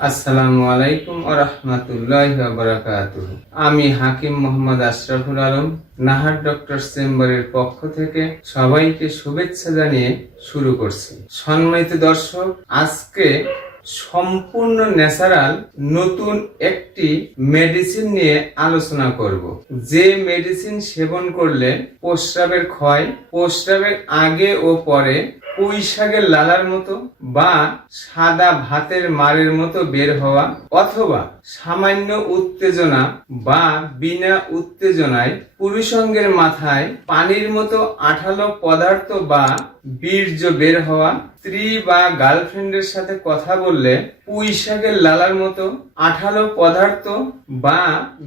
আসসালামু আলাইকুম ও বারাকাতুহ। আমি হাকিম মোহাম্মদ আশরাফুল আলম, নাহার ডক্টর চেম্বারের পক্ষ থেকে সবাইকে শুভেচ্ছা জানিয়ে শুরু করছি। সম্মানিত দর্শক, আজকে সম্পূর্ণ ন্যাচারাল নতুন একটি মেডিসিন নিয়ে আলোচনা করব। যে মেডিসিন সেবন করলে প্রস্রাবের ক্ষয়, প্রস্রাবের আগে ও পরে পুঁই লালার মতো বা সাদা ভাতের মারের মতো বের হওয়া অথবা সামান্য উত্তেজনা বা বিনা উত্তেজনায় পুরুষঙ্গের মাথায় পানির মতো আঠালো পদার্থ বা বীর্য বের হওয়া স্ত্রী বা গার্লফ্রেন্ডের সাথে কথা বললে পুঁই শাকের লালার মতো আঠালো পদার্থ বা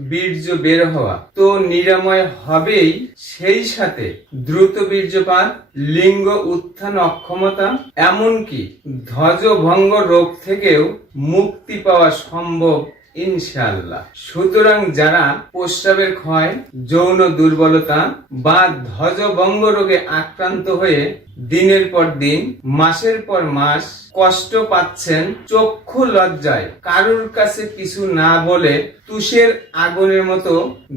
বীর্য বের হওয়া। তো নিরাময় হবেই সেই সাথে দ্রুত বীর্যপাত, লিঙ্গ উত্থান অক্ষমতা, এমনকি ধ্বজভঙ্গ রোগ থেকেও মুক্তি পাওয়া সম্ভব ইনশাআল্লাহ। সুতরাং যারা প্রস্রাবের ক্ষয়, যৌন দুর্বলতা বা ধ্বজভঙ্গ রোগে আক্রান্ত হয়ে দিনের পর দিন, মাসের পর মাস কষ্ট পাচ্ছেন, চক্ষু লজ্জায়, কারুর কাছে কিছু না বলে তুষের আগুনের মতো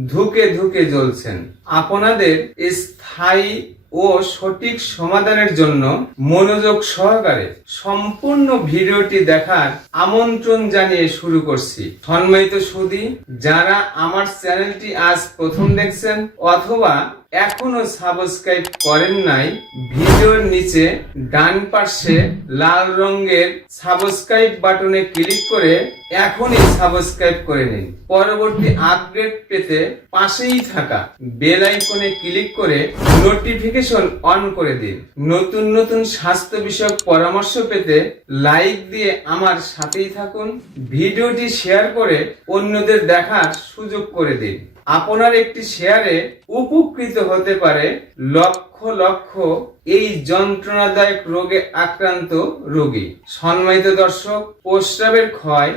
ধুকে ধুকে জ্বলছেন। আপনাদের স্থায়ী ও সঠিক সমাধানের জন্য মনোযোগ সহকারে সম্পূর্ণ ভিডিওটি দেখার আমন্ত্রণ জানিয়ে শুরু করছি। সম্মানিত সুদী, যারা আমার চ্যানেলটি আজ প্রথম দেখছেন অথবা এখনও সাবস্ক্রাইব করেন নাই, ভিডিওর নিচে ডান পাশে লাল রঙের সাবস্ক্রাইব বাটনে ক্লিক করে এখনই সাবস্ক্রাইব করে নিন। পরবর্তী আপডেট পেতে পাশেই থাকা বেল আইকনে ক্লিক করে নোটিফিকেশন অন করে দিন। নতুন নতুন স্বাস্থ্য বিষয়ক পরামর্শ পেতে লাইক দিয়ে আমার সাথেই থাকুন, ভিডিওটি শেয়ার করে অন্যদের দেখার সুযোগ করে দিন। আপনার একটি শেয়ারে উপকৃত হতে পারে লক্ষ লক্ষ এই যন্ত্রণাদায়ক রোগে আক্রান্ত রোগী। সম্মানিত দর্শক, প্রস্রাবের ক্ষয়,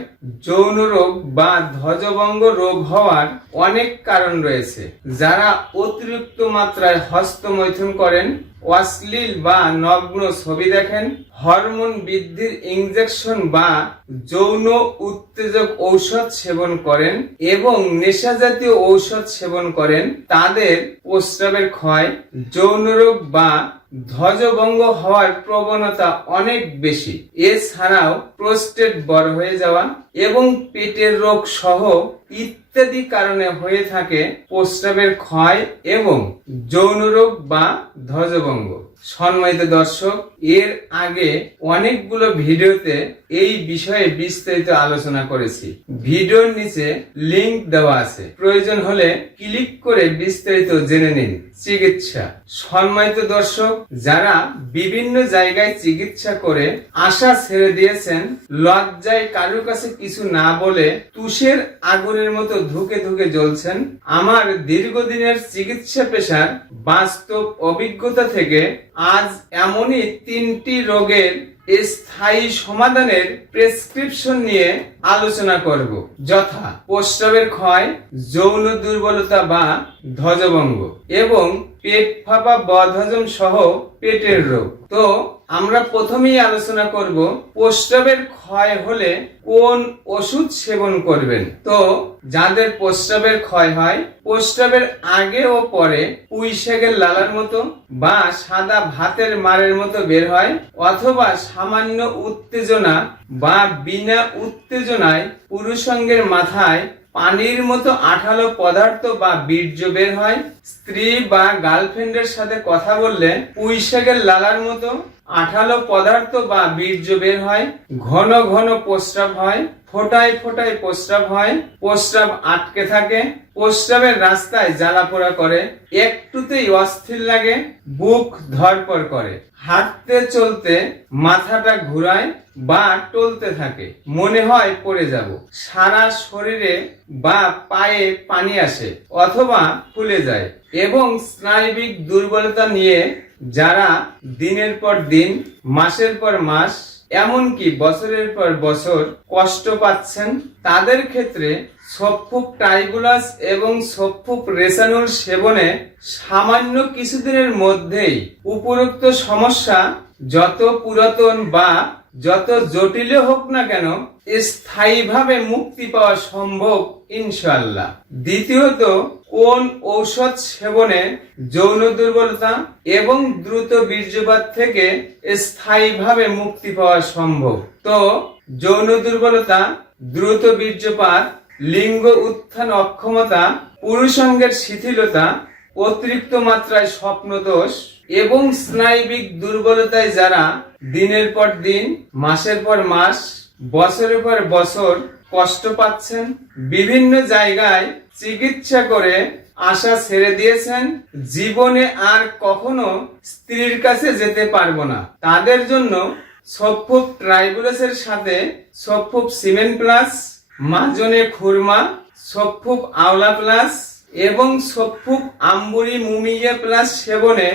যৌন রোগ বা ধ্বজভঙ্গ রোগ হওয়ার অনেক কারণ রয়েছে। যারা অতিরিক্ত মাত্রায় হস্তমৈথুন করেন, অশ্লীল বা নগ্ন ছবি দেখেন, হরমোন বৃদ্ধির ইনজেকশন বা যৌন উত্তেজক ঔষধ সেবন করেন এবং নেশা জাতীয় ঔষধ সেবন করেন, তাদের প্রস্রাবের ক্ষয়, যৌন রোগ বা ধ্বজভঙ্গ হওয়ার প্রবণতা অনেক বেশি। এছাড়াও প্রোস্টেট বড় হয়ে যাওয়া এবং পেটের রোগ সহ ইত্যাদি কারণে হয়ে থাকে প্রস্রাবের ক্ষয় এবং যৌন রোগ বা ধ্বজভঙ্গ। সম্মানিত দর্শক, এর আগে অনেকগুলো ভিডিওতে এই বিষয়ে বিস্তারিত আলোচনা করেছি। ভিডিওর নিচে লিংক দেওয়া আছে। প্রয়োজন হলে ক্লিক করে বিস্তারিত জেনে নিন। চিকিৎসা। সম্মানিত দর্শক যারা বিভিন্ন জায়গায় চিকিৎসা করে আশা ছেড়ে দিয়েছেন, লজ্জায় কারোর কাছে কিছু না বলে তুষের আগুনের মতো ধুকে ধুকে জ্বলছেন, আমার দীর্ঘদিনের চিকিৎসা পেশার বাস্তব অভিজ্ঞতা থেকে আজ এমনই তিনটি রোগের স্থায়ী সমাধানের প্রেসক্রিপশন নিয়ে আলোচনা করব। যথা প্রস্রাবের ক্ষয়, যৌন দুর্বলতা বা ধ্বজভঙ্গ এবং পেট ফাঁপা, বদহজম সহ পেটের রোগ। তো আমরা প্রথমেই আলোচনা করব প্রস্রাবের ক্ষয় হলে কোন ওষুধ সেবন করবেন। তো, যাদের প্রস্রাবের ক্ষয় হয়, প্রস্রাবের আগে ও পরে পুঁই লালার মতো বা সাদা ভাতের মারের মতো বের হয় অথবা সামান্য উত্তেজনা বা বিনা উত্তেজনায় পুরুষঙ্গের মাথায় পানির মতো আঠালো পদার্থ বা বীর্য বের হয়। স্ত্রী বা গার্লফ্রেন্ডের সাথে কথা বললে পুঁই শাকের লালার মতো আঠালো পদার্থ বা বীর্য বের হয়, ঘন ঘন প্রস্রাব হয়, ফোটায় ফোটায় প্রস্রাব হয়, প্রস্রাব আটকে থাকে, প্রস্রাবের রাস্তায় জ্বালা পোড়া করে, একটুতেই অস্থির লাগে, বুক ধরপর করে। হাঁটতে চলতে মাথাটা ঘুরায় বা টলতে থাকে, মনে হয় পড়ে যাব। সারা শরীরে বা পায়ে পানি আসে অথবা ফুলে যায় এবং স্নায়বিক দুর্বলতা নিয়ে যারা দিনের পর দিন, মাসের পর মাস, এমনকি বছরের পর বছর কষ্ট পাচ্ছেন, তাদের ক্ষেত্রে সফুক টাইগুলাস এবং সফুক রেসানোর সেবনে সামান্য কিছুদিনের মধ্যেই উপরোক্ত সমস্যা, যত পুরাতন বা যত জটিল হোক না কেন, স্থায়ীভাবে মুক্তি পাওয়া সম্ভব ইনশাল্লাহ দ্বিতীয়ত, কোন ঔষধ সেবনে যৌন দুর্বলতা এবং দ্রুত বীর্যপাত থেকে স্থায়ীভাবে মুক্তি পাওয়া সম্ভব? তো, যৌন দুর্বলতা, দ্রুত বীর্যপাত, লিঙ্গ উত্থান অক্ষমতা, পুরুষাঙ্গের শিথিলতা, অতিরিক্ত মাত্রায় স্বপ্নদোষ এবং স্নায়বিক দুর্বলতায় যারা দিনের পর দিন, মাসের পর মাস, বছরের পর বছর কষ্ট পাচ্ছেন, বিভিন্ন জায়গায় চিকিৎসা করে আশা ছেড়ে দিয়েছেন, জীবনে আর কখনো স্ত্রীর কাছে যেতে পারব না। তাদের জন্য সফুপ ট্রাইবুলাসের সাথে সফুপ সিমেন্ট প্লাস, মাজনে খুরমা সফুপ আওলা প্লাস এবং সফুপ আম্বুরি মুমিয়া প্লাস সেবনে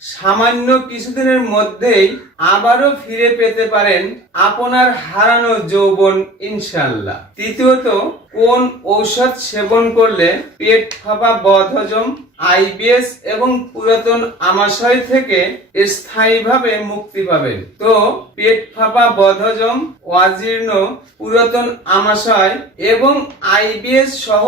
সামান্য কিছুদিনের মধ্যেই আবারও ফিরে পেতে পারেন আপনার হারানো যৌবন ইনশাল্লাহ তৃতীয়ত, কোন ঔষধ সেবন করলে পেট ফাঁপা বদহজম, আইবিএস এবং পুরাতন আমাশয় থেকে স্থায়ীভাবে মুক্তি পাবেন? তো, পেট ফাঁপা বদহজম, অজীর্ণ, পুরাতন আমাশয় এবং আইবিএস সহ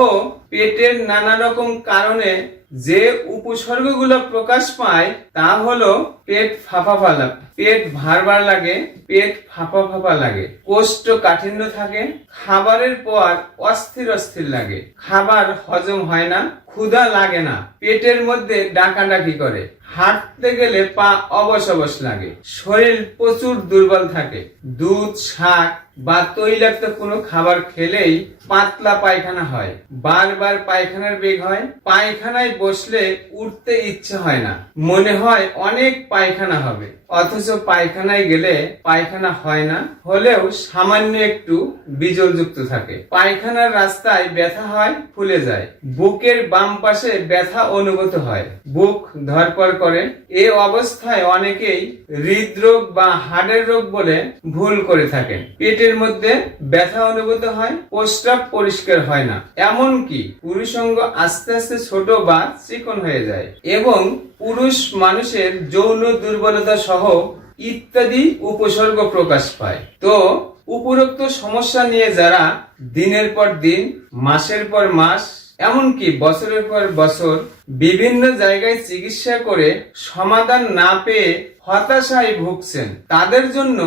পেটের নানা রকম কারণে যে উপসর্গগুলো প্রকাশ পায়, তা হলো পেট ফাঁপা ফালা পেট ভার ভার লাগে, পেট ফাঁপা ফাঁপা লাগে। কোষ্ঠ কাঠিন্য থাকে, খাবারের পর অস্থির অস্থির লাগে। খাবার হজম হয় না, ক্ষুধা লাগে না। পেটের মধ্যে ডাকাডাকি করে। হাঁটতে গেলে পা অবশ অবশ লাগে। শরীর প্রচুর দুর্বল থাকে। দুধ, শাক বা তৈলাক্ত কোনো খাবার খেলেই পাতলা পায়খানা হয়। বারবার পায়খানার বেগ হয়। পায়খানায় বসলে উঠতে ইচ্ছে হয় না। মনে হয় অনেক পায়খানা হবে। অথচ পায়খানায় গেলে পায়খানা হয় না। হলেও সামান্য একটু বিজলযুক্ত থাকে। পায়খানার রাস্তায় ব্যথা হয়, ফুলে যায়। বুকের বাম পাশে ব্যথা অনুভূত হয়। বুক ধরপড় করে। এ অবস্থায় অনেকেই হৃদরোগ বা হাড়ের রোগ বলে ভুল করে থাকেন। পেটের মধ্যে ব্যথা অনুভূত হয়। প্রস্রাব পরিষ্কার হয় না। এমনকি পুরুষঙ্গ আস্তে আস্তে ছোট বা চিকন হয়ে যায়। এবং পুরুষ মানুষের যৌন দুর্বলতা সহ ইত্যাদি উপসর্গ প্রকাশ পায়। তো উপরোক্ত সমস্যা নিয়ে যারা দিনের পর দিন, মাসের পর মাস, এমনকি বছরের পর বছর বিভিন্ন জায়গায় চিকিৎসা করে সমাধান না পেয়ে হতাশায় ভুগছেন। তাদের জন্য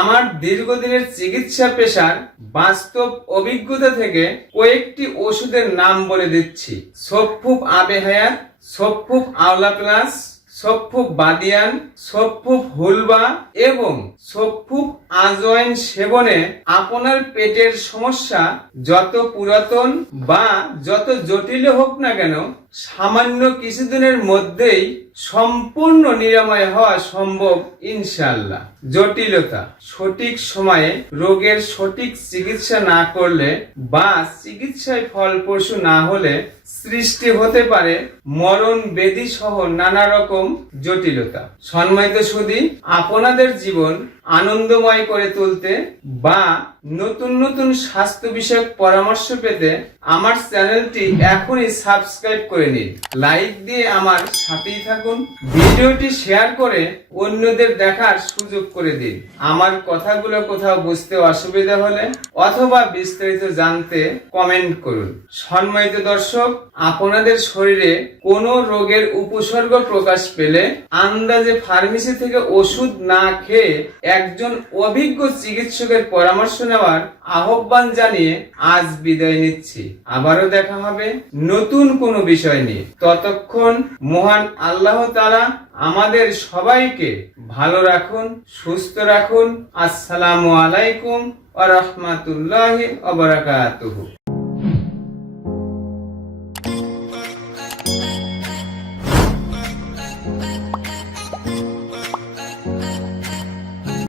আমার দীর্ঘদিনের চিকিৎসা পেশার বাস্তব অভিজ্ঞতা থেকে কয়েকটি ওষুধের নাম বলে দিচ্ছি। সফুপ আবে হায়াত সফুপ আওলা প্লাস সফুপ বাদিয়ান সফুপ হুলবা এবং সফুপ আজওয়াইন সেবনে আপনার পেটের সমস্যা যত পুরাতন বা যত জটিল হোক না কেন সামান্য কিছুদিনের মধ্যেই সম্পূর্ণ নিরাময় হওয়া সম্ভব ইনশাল্লাহ জটিলতা, সঠিক সময়ে রোগের সঠিক চিকিৎসা না করলে বা চিকিৎসায় ফলপ্রসূ না হলে সৃষ্টি হতে পারে মরণ বেদি সহ নানা রকম জটিলতা। সম্মানিত সুদী আপনাদের জীবন আনন্দময় করে তুলতে বা নতুন নতুন স্বাস্থ্য বিষয়ক পরামর্শ পেতে আমার চ্যানেলটি এখনই সাবস্ক্রাইব করে নিন। লাইক দিয়ে আমার সাথেই থাকুন। ভিডিওটি শেয়ার করে অন্যদের দেখার সুযোগ করে দিন। আমার কথাগুলো কোথাও বুঝতে অসুবিধা হলে অথবা বিস্তারিত জানতে কমেন্ট করুন। সম্মানিত দর্শক, আপনাদের শরীরে কোনো রোগের উপসর্গ প্রকাশ পেলে আন্দাজে ফার্মেসি থেকে ওষুধ না খেয়ে একজন অভিজ্ঞ চিকিৎসকের পরামর্শ নেওয়ার আহ্বান জানিয়ে আজ বিদায় নিচ্ছি। আবারও দেখা হবে নতুন কোনো বিষয় নিয়ে। ততক্ষণ মহান আল্লাহ তারা আমাদের সবাইকে ভালো রাখুন, সুস্থ রাখুন। আসসালামু আলাইকুম আ রহমাতুল্লাহ